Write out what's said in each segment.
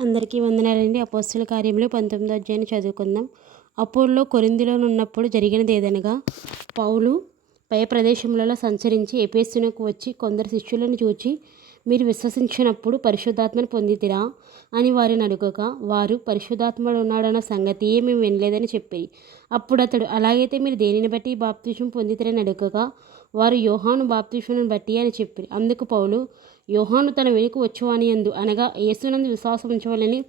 అందరికీ వందనాలండి. అపోస్తల కార్యములు 19వ అధ్యాయాన్ని చదువుకుందాం. అపోల్లో కొరింథీలోనున్నప్పుడు జరిగినదేదనగా, పౌలు పై ప్రదేశములలో సంచరించి ఎఫెసునకు వచ్చి కొందరు శిష్యులను చూచి, మీరు విశ్వసించినప్పుడు పరిశుద్ధాత్మను పొందితిరా అని వారిని అడుగగా, వారు పరిశుద్ధాత్ముడు ఉన్నాడన్న సంగతియే మేము వినలేదని చెప్పిరి. అప్పుడు అతడు, అలాగైతే మీరు దేనిని బట్టి బాప్తిసం పొందితిరని అడుగగా, వారు యోహాను బాప్తిసమును బట్టి అని చెప్పిరి. అందుకు పౌలు, యోహాను తన వెనుక వచ్చువాని యందు అనగా యేసునందు విశ్వాసం ఉంచవాలని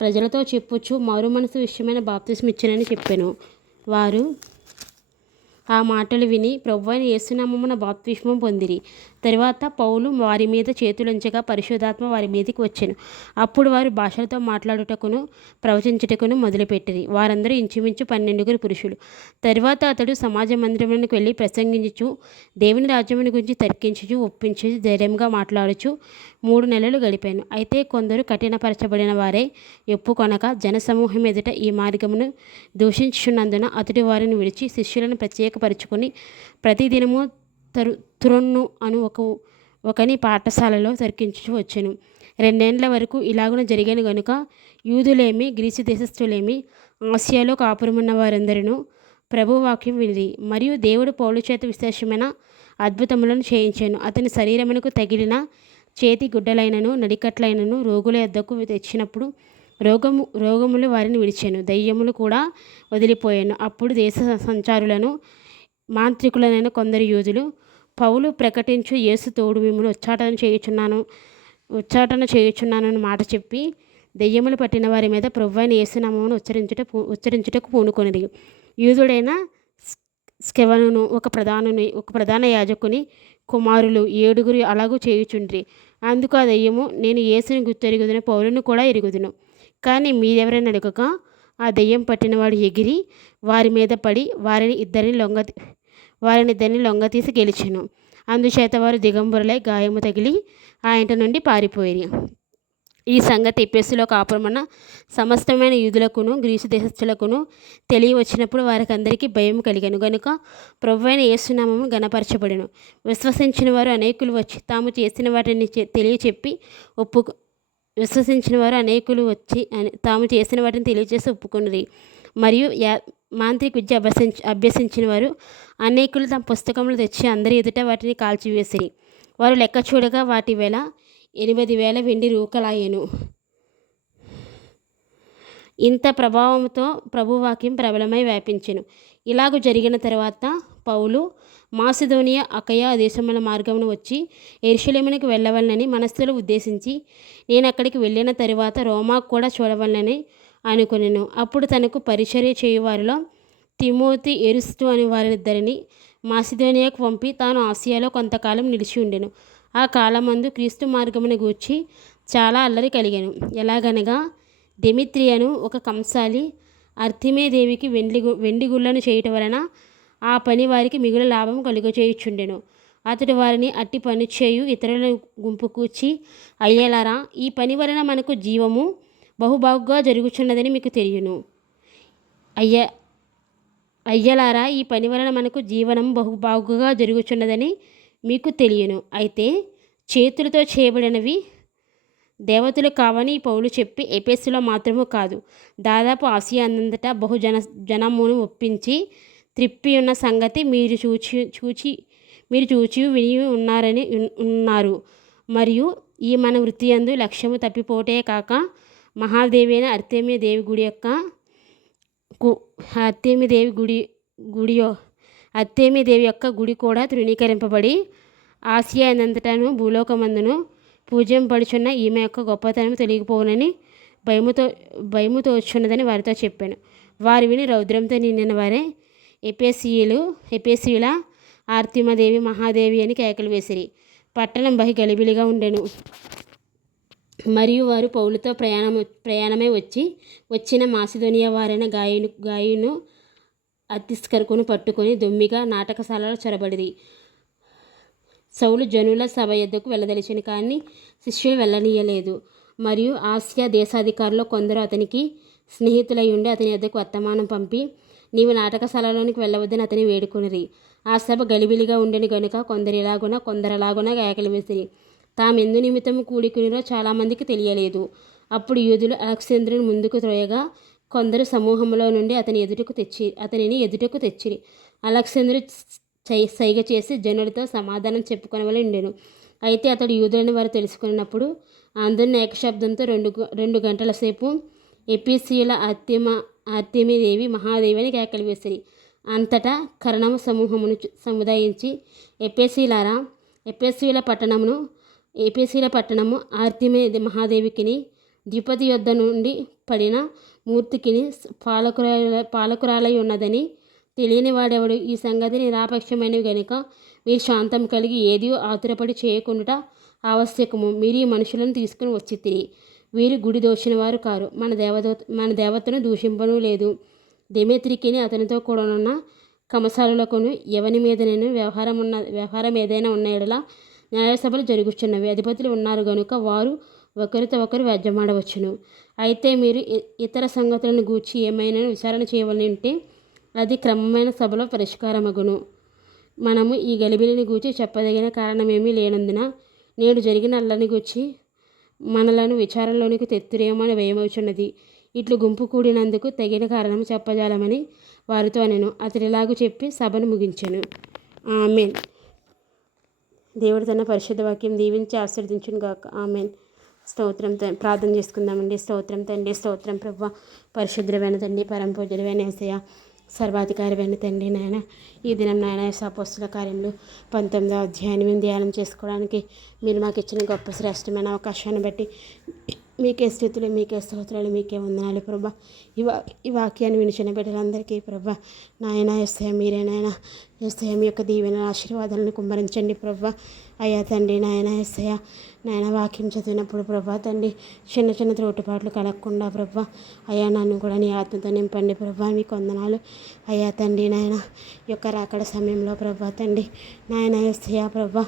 ప్రజలతో చెప్పుచు మారు మనసు విషయమైన బాప్తిసం ఇచ్చినని చెప్పాను. వారు ఆ మాటలు విని ప్రభువైన యేసునామమున బాప్తిస్మం పొందిరి. తరువాత పౌలు వారి మీద చేతులుంచగా పరిశుద్ధాత్మ వారి మీదకి వచ్చెను. అప్పుడు వారు భాషలతో మాట్లాడుటకును ప్రవచించుటకును మొదలుపెట్టిరి. వారందరూ ఇంచుమించు 12 పురుషులు. తరువాత అతడు సమాజ మందిరంలోకి వెళ్ళి ప్రసంగించుచు దేవుని రాజ్యముని గురించి తర్కించుచు ఒప్పించుచు ధైర్యంగా మాట్లాడుచు 3 నెలలు గడిపాను. అయితే కొందరు కఠినపరచబడిన వారే ఒప్పుకొనక జనసమూహం ఎదుట ఈ మార్గమును దూషించుచున్నందున అతడు వారిని విడిచి శిష్యులను ప్రత్యేకపరుచుకొని ప్రతిదినము తురొన్ను అను ఒకని పాఠశాలలో తర్కించుచు వచ్చెను. 2 ఏండ్ల వరకు ఇలాగున జరిగాను గనుక యూదులేమి గ్రీసు దేశస్థులేమి ఆసియాలో కాపురమున్న వారందరూ ప్రభువాక్యం వినిరి. మరియు దేవుడు పౌలు చేత విశేషమైన అద్భుతములను చేయించాను. అతని శరీరమునకు తగిలిన చేతి గుడ్డలైనను నడికట్లైనను రోగుల యొద్దకు తెచ్చినప్పుడు రోగములు వారిని విడిచాను, దయ్యములు కూడా వదిలిపోయాను. అప్పుడు దేశ సంచారులను మాంత్రికులైన కొందరు యూదులు పౌలు ప్రకటించు యేసు తోడు మిమ్మల్ని ఉచ్చాటన చేయుచున్నానని మాట చెప్పి దెయ్యములు పట్టిన వారి మీద ప్రభువైన యేసునామమును ఉచ్చరించుటకు పూనుకొనిరి. యూదుడైన స్కెవనును ఒక ప్రధాన యాజకుని కుమారులు 7 అలాగూ చేయుచుండ్రి. అందుకు ఆ దెయ్యము, నేను యేసుని గుర్తెరుగుదును, పౌలును కూడా ఎరుగుదును, కానీ మీరెవరైనా అడగక ఆ దెయ్యం పట్టినవాడు ఎగిరి వారి మీద పడి వారిని ఇద్దరిని లొంగతీసి గెలిచెను. అందుచేత వారు దిగంబరులై గాయము తగిలి ఆ ఇంటి నుండి పారిపోయిరి. ఈ సంగతి ఎఫెసులో కాపురమున్న సమస్తమైన యూదులకును గ్రీసు దేశస్థులకును తెలియవచ్చినప్పుడు వారికి అందరికీ భయం కలిగెను గనుక ప్రభువైన యేసునామము ఘనపరచబడెను. విశ్వసించిన వారు అనేకులు వచ్చి తాము చేసిన వాటిని తెలియచేసి ఒప్పుకొనిరి. మరియు మాంత్రిక విద్య అభ్యసించిన వారు అనేకులు తమ పుస్తకములు తెచ్చి అందరి ఎదుట వాటిని కాల్చివేసిరి. వారు లెక్క చూడగా వాటి వెల 8,000 వెండి రూకలాయెను. ఇంత ప్రభావంతో ప్రభువాక్యం ప్రబలమై వ్యాపించెను. ఇలాగూ జరిగిన తర్వాత పౌలు మాసిదోనియా అకయ దేశముల మార్గమును వచ్చి యెరూషలేమునకు వెళ్ళవలనని మనస్సులో ఉద్దేశించి, నేను అక్కడికి వెళ్ళిన తరువాత రోమాకు కూడా చూడవలనని అనుకొనెను. అప్పుడు తనకు పరిచర్య చేయువారిలో తిమోతి, ఎరుస్తు అని వారిద్దరిని మాసిదోనియాకు పంపి తాను ఆసియాలో కొంతకాలం నిలిచి ఉండెను. ఆ కాలమందు క్రీస్తు మార్గమును గూర్చి చాలా అల్లరి కలిగెను. ఎలాగనగా దెమిత్రియను ఒక కంసాలి అర్తిమే దేవికి వెండి గుళ్ళను చేయటం వలన ఆ పని వారికి మిగులు లాభం కలుగచేయుచుండెను. అతడు వారిని అట్టి పని చేయు ఇతరుల గుంపు కూర్చి, అయ్యలారా, ఈ పని వలన మనకు జీవము బహుబాగుగా జరుగుచున్నదని మీకు తెలియను. అయ్యలారా, ఈ పని వలన మనకు జీవనం బహుబాగుగా జరుగుచున్నదని మీకు తెలియను. అయితే చేతులతో చేయబడినవి దేవతలు కావని పౌలు చెప్పి ఎఫెసులో మాత్రము కాదు, దాదాపు ఆసియా అంతటా జనమును ఒప్పించి త్రిప్పి ఉన్న సంగతి మీరు చూచి విని ఉన్నారు. మరియు ఈ మన వృత్తి యందు లక్ష్యము తప్పిపోటే కాక మహాదేవి అయిన అర్తెమి దేవి యొక్క గుడి కూడా తృణీకరింపబడి ఆసియా అంతటాను భూలోకమందును పూజింపబడుచున్న ఈమె యొక్క గొప్పతనం తెలియకపోవునని భయముతో వచ్చున్నదని వారితో చెప్పాను. వారు విని రౌద్రంతో నిండిన వారే ఎఫెసీయుల ఆర్తిమదేవి మహాదేవి అని కేకలు వేసిరి. పట్టణం బహి గలిబిలిగా ఉండెను. మరియు వారు పౌలుతో ప్రయాణమై వచ్చిన మాసిదోనియా వారైన గాయును అరిస్తార్కును పట్టుకొని దొమ్మిగా నాటకశాలలో చొరబడిరి. సౌలు జనుల సభ యొద్దకు వెళ్ళదలిచెను, కానీ శిష్యులు వెళ్ళనీయలేదు. మరియు ఆసియా దేశాధికారులు కొందరు అతనికి స్నేహితులై ఉండి అతని యొద్దకు వర్తమానం పంపి, నీవు నాటకశాలలోనికి వెళ్ళవద్దని అతని వేడుకొనిరి. ఆ సభ గలిబిలిగా ఉండెను గనుక కొందరలాగున కేకలు వేసిరి. తామెందు నిమిత్తము కూడుకునిరో చాలామందికి తెలియలేదు. అప్పుడు యూదులు అలెగ్జాంద్రుని ముందుకు త్రోయగా కొందరు సమూహంలో నుండి అతనిని ఎదుటకు తెచ్చిరి. అలెగ్జాంద్రు సైగ చేసి జనులతో సమాధానం చెప్పుకొనవలె ఉండెను. అయితే అతడు యూదులని వారు తెలుసుకున్నప్పుడు అందరిని ఏకశబ్దంతో 2 గంటల సేపు ఎఫెసీయుల ఆర్తెమీదేవి మహాదేవి అని కేకలు వేసిరి. అంతటా కరణము సమూహమును సముదాయించి ఎఫెసీయుల పట్టణము ఆర్తెమీ మహాదేవికిని ద్విపది యొద్ద నుండి పడిన మూర్తికిని పాలకురాలై ఉన్నదని తెలియని వాడెవడు? ఈ సంగతి నిరాపేక్షమైనవి గనుక మీరు శాంతం కలిగి ఏది ఆతురపడి చేయకుండా ఆవశ్యకము. మీరు ఈ మనుషులను తీసుకుని వచ్చితిరి. వీరు గుడి దోచిన వారు కారు, మన దేవతను దూషింపను లేదు. దెమేత్రికిని అతనితో కూడానున్న కమసాలులకును ఎవని మీదనైనా వ్యవహారం ఏదైనా ఉన్న ఎడల న్యాయసభలు జరుగుచున్నవి. అధిపతులు ఉన్నారు గనుక వారు ఒకరితో ఒకరు వ్యాజ్యమాడవచ్చును. అయితే మీరు ఇతర సంగతులను గూర్చి ఏమైనా విచారణ చేయవలనంటే అది క్రమమైన సభలో పరిష్కారమగును. మనము ఈ గలిబిలిని గూర్చి చెప్పదగిన కారణమేమీ లేనందున నేడు జరిగిన అల్లరిని గూర్చి మనలను విచారణలోనికి తెత్తురేమో అని భయమవుచున్నది. ఇట్లు గుంపు కూడినందుకు తగిన కారణము చెప్పజాలమని వారితో అనెను. అతడిలాగు చెప్పి సభను ముగించెను. ఆమెన్. దేవుడు తన పరిశుద్ధ వాక్యం దీవించి ఆశీర్వదించును గాక. ఆమెన్. స్తోత్రం. ప్రార్థన చేసుకుందామండి. స్తోత్రం తండ్రి, స్తోత్రం ప్రభువా, పరిశుద్ధమైన తండ్రి, పరమపూజ్యుడైన యేసయ్య, సర్వాధికారమైన తండ్రి నాయన, ఈ దినం నాయన అపోస్తలుల కార్యములు 19వ అధ్యాయాన్ని మేము ధ్యానం చేసుకోవడానికి మీరు మాకు ఇచ్చిన గొప్ప శ్రేష్టమైన అవకాశాన్ని బట్టి మీకే స్థితులు, మీకే స్తోత్రాలు, మీకే వందనాలు ప్రభా. ఈ వాక్యాన్ని వినిచిన బిడ్డలందరికీ ప్రభా నాయన యేసయ్య, మీరే నాయన యేసయ్య మీ యొక్క దీవెన ఆశీర్వాదాలను కుమ్మరించండి ప్రభా. అయ్యా తండ్రి నాయన యేసయ్య, నాయన వాక్యం చదివినప్పుడు ప్రభా తండ్రి చిన్న చిన్న త్రోటుపాట్లు కలగకుండా ప్రభా అయ్యా నన్ను కూడా నీ ఆత్మతో నింపండి ప్రభా. మీకు వందనాలు అయ్యా తండ్రి నాయన. యొక్క రాకడ సమయంలో ప్రభా తండ్రి నాయన యేసయ్య ప్రభా